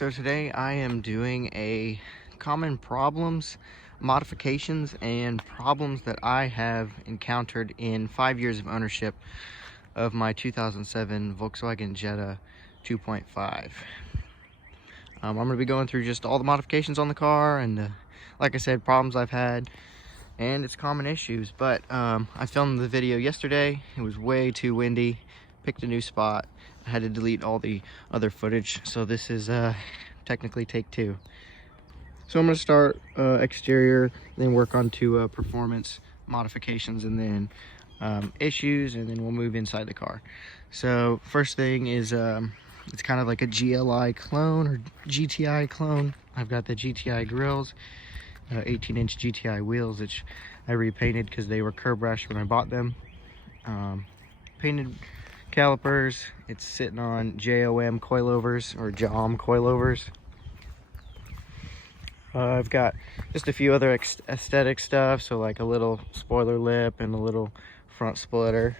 So today I am doing a common problems, modifications, and problems that I have encountered in 5 years of ownership of my 2007 Volkswagen Jetta 2.5. I'm going to be going through just all the modifications on the car and, like I said, problems I've had and its common issues. But I filmed the video yesterday. It was way too windy. Picked a new spot. I had to delete all the other footage, so this is technically take two. So I'm going to start exterior, then work on to performance modifications, and then issues, and then we'll move inside the car. So first thing is it's kind of like a GLI clone or GTI clone. I've got the GTI grills, 18-inch GTI wheels, which I repainted because they were curb rash when I bought them. Painted calipers. It's sitting on JOM coilovers or JOM coilovers. I've got just a few other aesthetic stuff, so like a little spoiler lip and a little front splitter,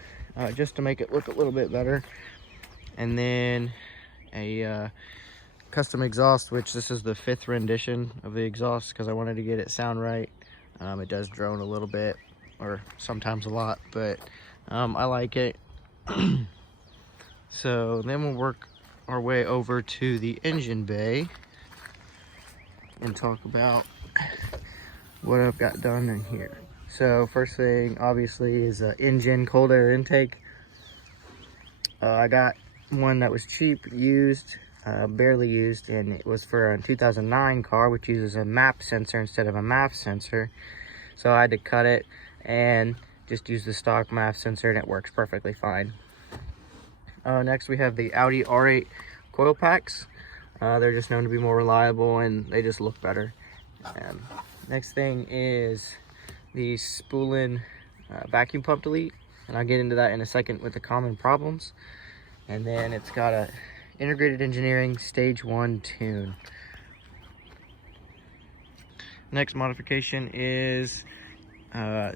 just to make it look a little bit better. And then a custom exhaust, which this is the 5th rendition of the exhaust because I wanted to get it sound right. It does drone a little bit, or sometimes a lot, but I like it. So then we'll work our way over to the engine bay and talk about what I've got done in here. So first thing obviously is engine cold air intake. I got one that was cheap, used, barely used, and it was for a 2009 car which uses a MAP sensor instead of a MAF sensor. So I had to cut it and just use the stock MAF sensor, and it works perfectly fine. Next we have the Audi R8 coil packs. They're just known to be more reliable and they just look better. Next thing is the Spoolen vacuum pump delete, and I'll get into that in a second with the common problems. And then it's got a integrated engineering stage 1 tune. Next modification is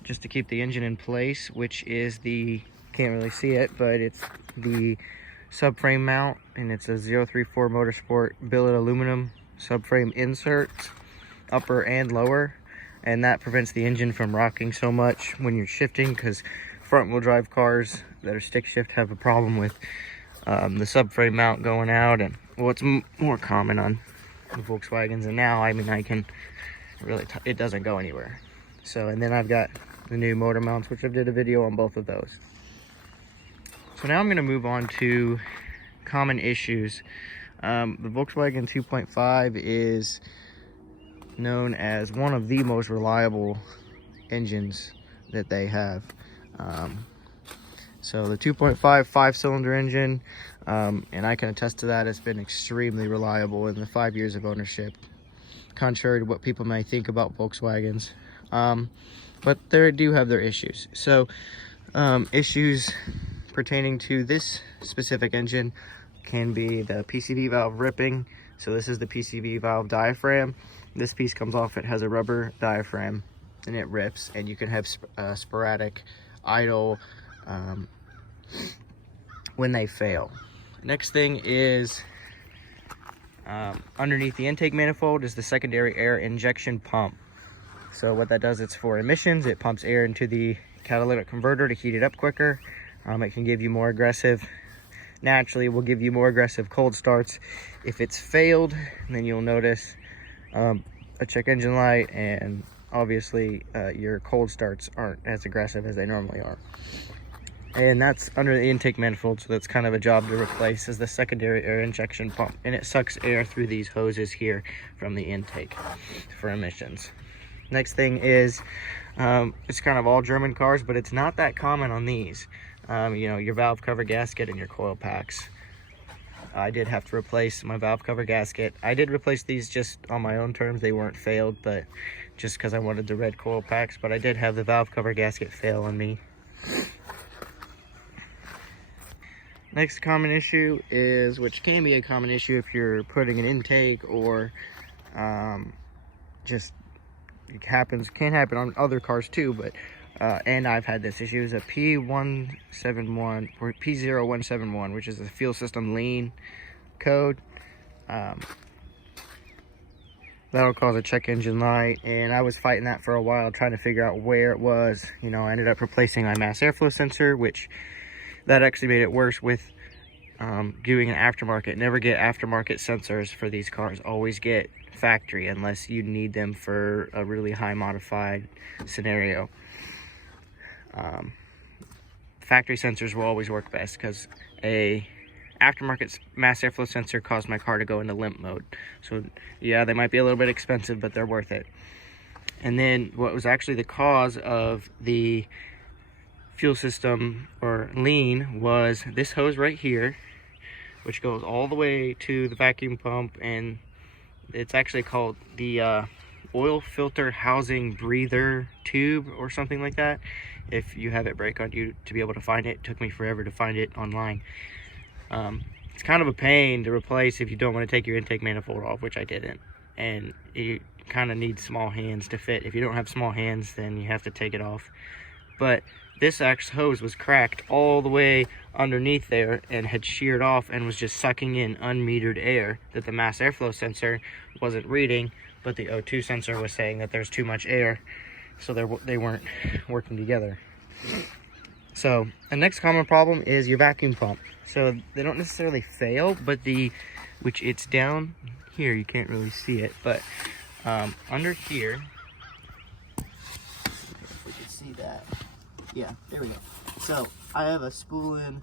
just to keep the engine in place, which is the, can't really see it, but it's the subframe mount, and it's a 034 Motorsport billet aluminum subframe insert, upper and lower, and that prevents the engine from rocking so much when you're shifting, because front wheel drive cars that are stick shift have a problem with the subframe mount going out. And well, it's more common on the Volkswagens, and now I mean I can really it doesn't go anywhere. So, and then I've got the new motor mounts, which I did a video on both of those. So now I'm going to move on to common issues. The Volkswagen 2.5 is known as one of the most reliable engines that they have. So the 2.5 5-cylinder engine, and I can attest to that, it's been extremely reliable in the 5 years of ownership, contrary to what people may think about Volkswagens. But they do have their issues. So issues pertaining to this specific engine can be the PCV valve ripping. So this is the PCV valve diaphragm. This piece comes off, it has a rubber diaphragm, and it rips, and you can have sporadic idle when they fail. Next thing is underneath the intake manifold is the secondary air injection pump. So what that does, it's for emissions. It pumps air into the catalytic converter to heat it up quicker. It can give you more aggressive, naturally will give you more aggressive cold starts. If it's failed, then you'll notice a check engine light, and obviously your cold starts aren't as aggressive as they normally are. And that's under the intake manifold, so that's kind of a job to replace, is the secondary air injection pump, and it sucks air through these hoses here from the intake for emissions. Next thing is it's kind of all German cars, but it's not that common on these. You know, your valve cover gasket and your coil packs. I did have to replace my valve cover gasket. I did replace these just on my own terms. They weren't failed, but just because I wanted the red coil packs. But I did have the valve cover gasket fail on me. Next common issue is, which can be a common issue if you're putting an intake, or just it can happen on other cars too, but and I've had this issue, is a P171 or P0171, which is a fuel system lean code. that'll cause a check engine light, and I was fighting that for a while, trying to figure out where it was. You know, I ended up replacing my mass airflow sensor, which that actually made it worse with doing an aftermarket. Never get aftermarket sensors for these cars, always get factory unless you need them for a really high modified scenario. Factory sensors will always work best, because a aftermarket mass airflow sensor caused my car to go into limp mode. So yeah, they might be a little bit expensive, but they're worth it. And then what was actually the cause of the fuel system or lean was this hose right here, which goes all the way to the vacuum pump, and it's actually called the oil filter housing breather tube or something like that. If you have it break on you to be able to find it, took me forever to find it online. It's kind of a pain to replace if you don't want to take your intake manifold off, which I didn't, and you kind of need small hands to fit. If you don't have small hands, then you have to take it off. But this hose was cracked all the way underneath there and had sheared off and was just sucking in unmetered air that the mass airflow sensor wasn't reading, but the O2 sensor was saying that there's too much air, so they weren't working together. So the next common problem is your vacuum pump. So they don't necessarily fail, but which it's down here, you can't really see it, but under here, if we can see that. Yeah, there we go. So I have a spool-in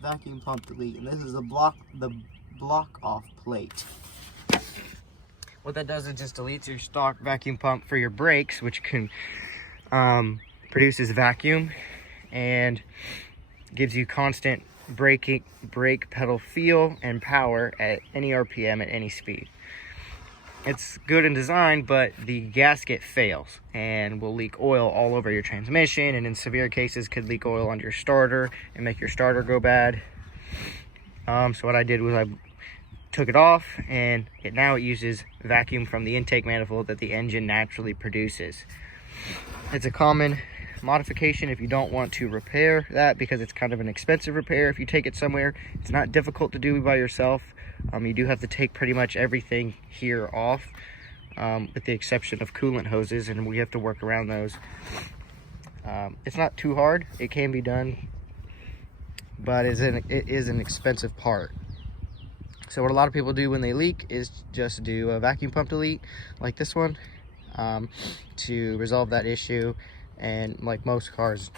vacuum pump delete, and this is the block off plate. What that does is just deletes your stock vacuum pump for your brakes, which can produces vacuum and gives you constant brake pedal feel and power at any RPM at any speed. It's good in design, but the gasket fails and will leak oil all over your transmission, and in severe cases could leak oil onto your starter and make your starter go bad. So what I did was I took it off, and now it uses vacuum from the intake manifold that the engine naturally produces. It's a common modification if you don't want to repair that, because it's kind of an expensive repair if you take it somewhere. It's not difficult to do by yourself. You do have to take pretty much everything here off, with the exception of coolant hoses, and we have to work around those. It's not too hard. It can be done, but it is an expensive part. So what a lot of people do when they leak is just do a vacuum pump delete like this one, to resolve that issue. And like most cars,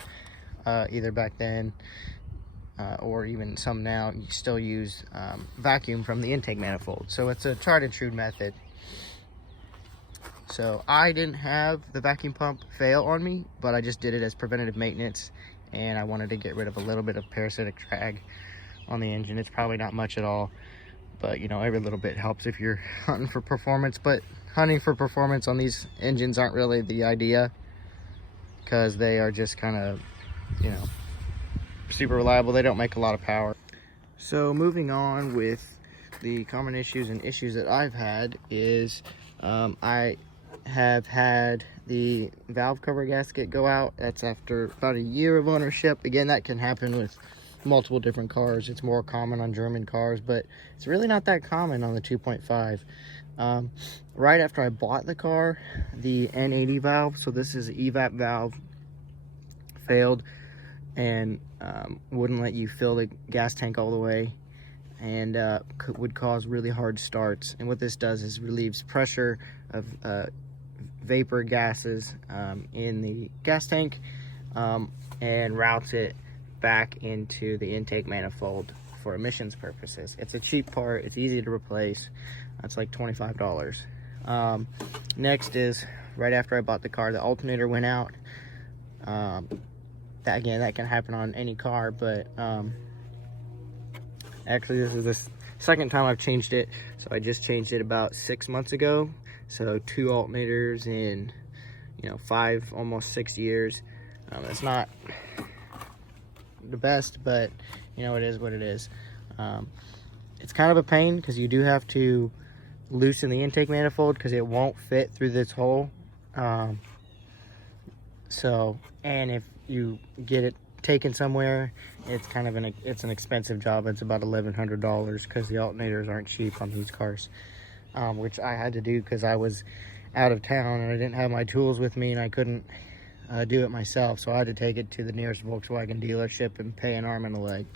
either back then or even some now, you still use vacuum from the intake manifold. So it's a tried and true method. So I didn't have the vacuum pump fail on me, but I just did it as preventative maintenance, and I wanted to get rid of a little bit of parasitic drag on the engine. It's probably not much at all, but you know, every little bit helps if you're hunting for performance. But hunting for performance on these engines aren't really the idea, because they are just kind of, you know, super reliable. They don't make a lot of power. So moving on with the common issues and issues that I've had is I have had the valve cover gasket go out. That's after about a year of ownership. Again, that can happen with multiple different cars. It's more common on German cars, but it's really not that common on the 2.5. Right after I bought the car, the N80 valve, so this is an evap valve, failed and wouldn't let you fill the gas tank all the way, and would cause really hard starts. And what this does is relieves pressure of vapor gases in the gas tank, and routes it back into the intake manifold for emissions purposes. It's a cheap part, it's easy to replace. It's like $25. Next is, right after I bought the car, the alternator went out. That can happen on any car, but actually this is the second time I've changed it. So I just changed it about 6 months ago. So 2 alternators in, you know, 5, almost 6 years. It's not the best, but you know, it is what it is. It's kind of a pain because you do have to loosen the intake manifold because it won't fit through this hole. And if you get it taken somewhere, it's kind of an expensive job. It's about $1,100 because the alternators aren't cheap on these cars. which I had to do because I was out of town and I didn't have my tools with me and I couldn't do it myself. So I had to take it to the nearest Volkswagen dealership and pay an arm and a leg.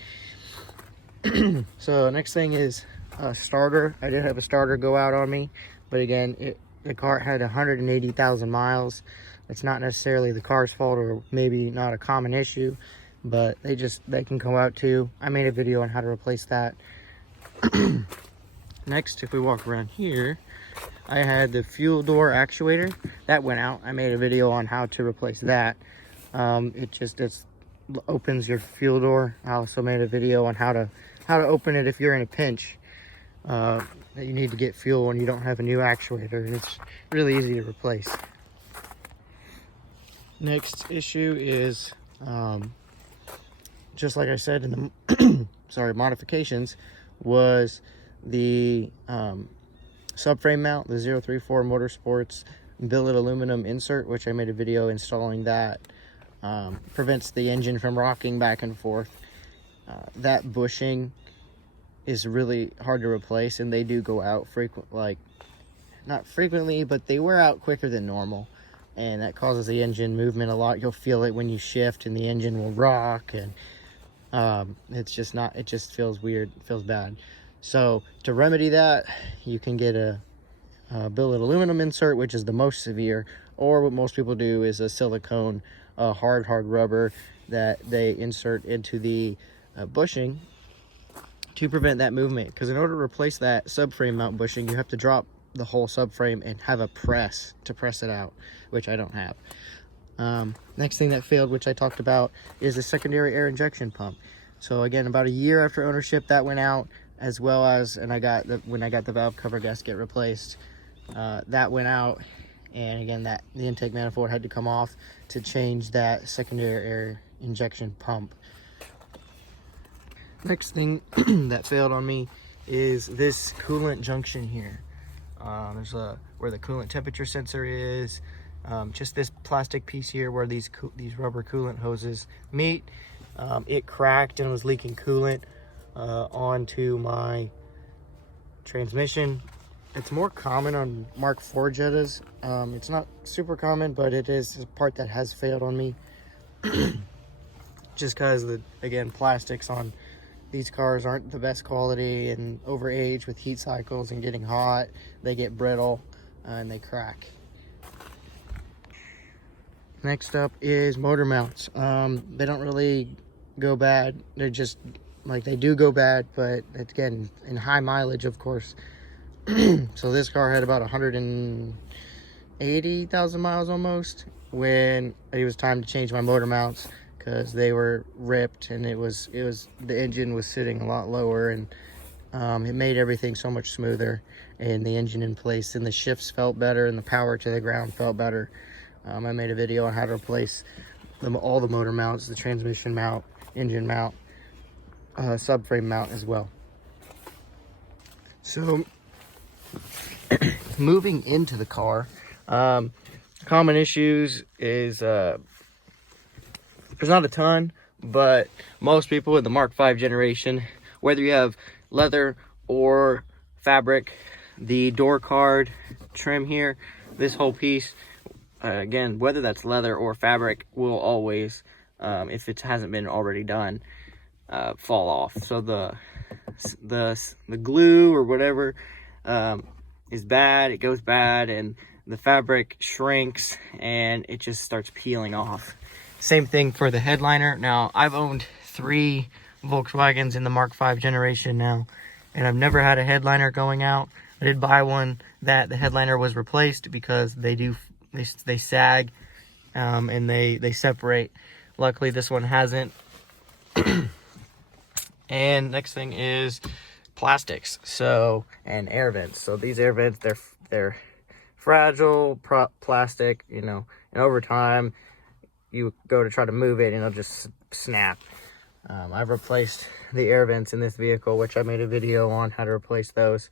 So next thing is a starter. I did have a starter go out on me, but again, the car had 180,000 miles. It's not necessarily the car's fault, or maybe not a common issue, but they can go out too. I made a video on how to replace that. Next, if we walk around here, I had the fuel door actuator that went out. I made a video on how to replace that. It opens your fuel door. I also made a video on how to open it if you're in a pinch, that you need to get fuel and you don't have a new actuator, and it's really easy to replace. Next issue is, just like I said in the modifications, was the subframe mount, the 034 Motorsports billet aluminum insert, which I made a video installing that. Prevents the engine from rocking back and forth. That bushing is really hard to replace, and they do go out not frequently, but they wear out quicker than normal, and that causes the engine movement a lot. You'll feel it when you shift and the engine will rock, and it just feels weird, it feels bad. So to remedy that, you can get a billet aluminum insert, which is the most severe, or what most people do is a silicone hard rubber that they insert into the bushing to prevent that movement. Because in order to replace that subframe mount bushing, you have to drop the whole subframe and have a press to press it out, which I don't have. Next thing that failed, which I talked about, is the secondary air injection pump. So again, about a year after ownership, that went out, as well as, when I got the valve cover gasket replaced, that went out. And again, the intake manifold had to come off to change that secondary air injection pump. Next thing that failed on me is this coolant junction here. There's where the coolant temperature sensor is, just this plastic piece here where these rubber coolant hoses meet. It cracked and was leaking coolant onto my transmission. It's more common on Mark IV Jettas. It's not super common, but it is a part that has failed on me. Just because, again, plastics on these cars aren't the best quality, and over age with heat cycles and getting hot, they get brittle and they crack. Next up is motor mounts. They don't really go bad. They're just, they do go bad, but again, in high mileage, of course. So this car had about 180,000 miles almost when it was time to change my motor mounts, because they were ripped, and the engine was sitting a lot lower, and it made everything so much smoother, and the engine in place, and the shifts felt better, and the power to the ground felt better. I made a video on how to replace all the motor mounts, the transmission mount, engine mount, subframe mount as well. So moving into the car, common issues is there's not a ton, but most people in the Mark V generation, whether you have leather or fabric, the door card trim here, this whole piece, again, whether that's leather or fabric, will always, if it hasn't been already done, fall off. So the glue or whatever is bad, it goes bad, and the fabric shrinks and it just starts peeling off. Same thing for the headliner. Now, I've owned 3 Volkswagens in the Mark V generation now, and I've never had a headliner going out. I did buy one that the headliner was replaced because they sag and they separate. Luckily, this one hasn't. And next thing is plastics, and air vents. So these air vents, they're fragile plastic, and over time you go to try to move it and it'll just snap. I've replaced the air vents in this vehicle, which I made a video on how to replace those.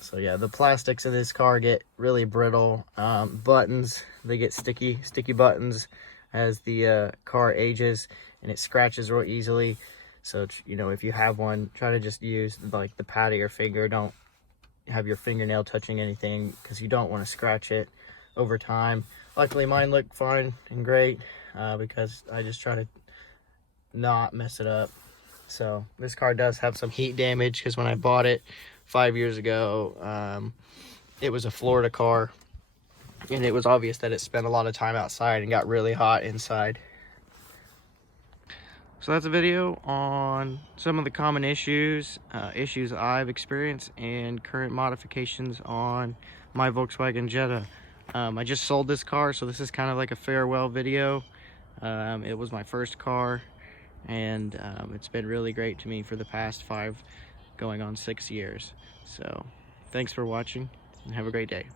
So yeah, the plastics in this car get really brittle. Buttons, they get sticky buttons as the car ages, and it scratches real easily. So, if you have one, try to just use the pad of your finger. Don't have your fingernail touching anything, because you don't want to scratch it over time. Luckily mine look fine and great, because I just try to not mess it up. So this car does have some heat damage, because when I bought it 5 years ago, it was a Florida car, and it was obvious that it spent a lot of time outside and got really hot inside. So that's a video on some of the common issues I've experienced and current modifications on my Volkswagen Jetta. I just sold this car, so this is kind of like a farewell video. It was my first car, and it's been really great to me for the past 5 going on 6 years. So thanks for watching, and have a great day.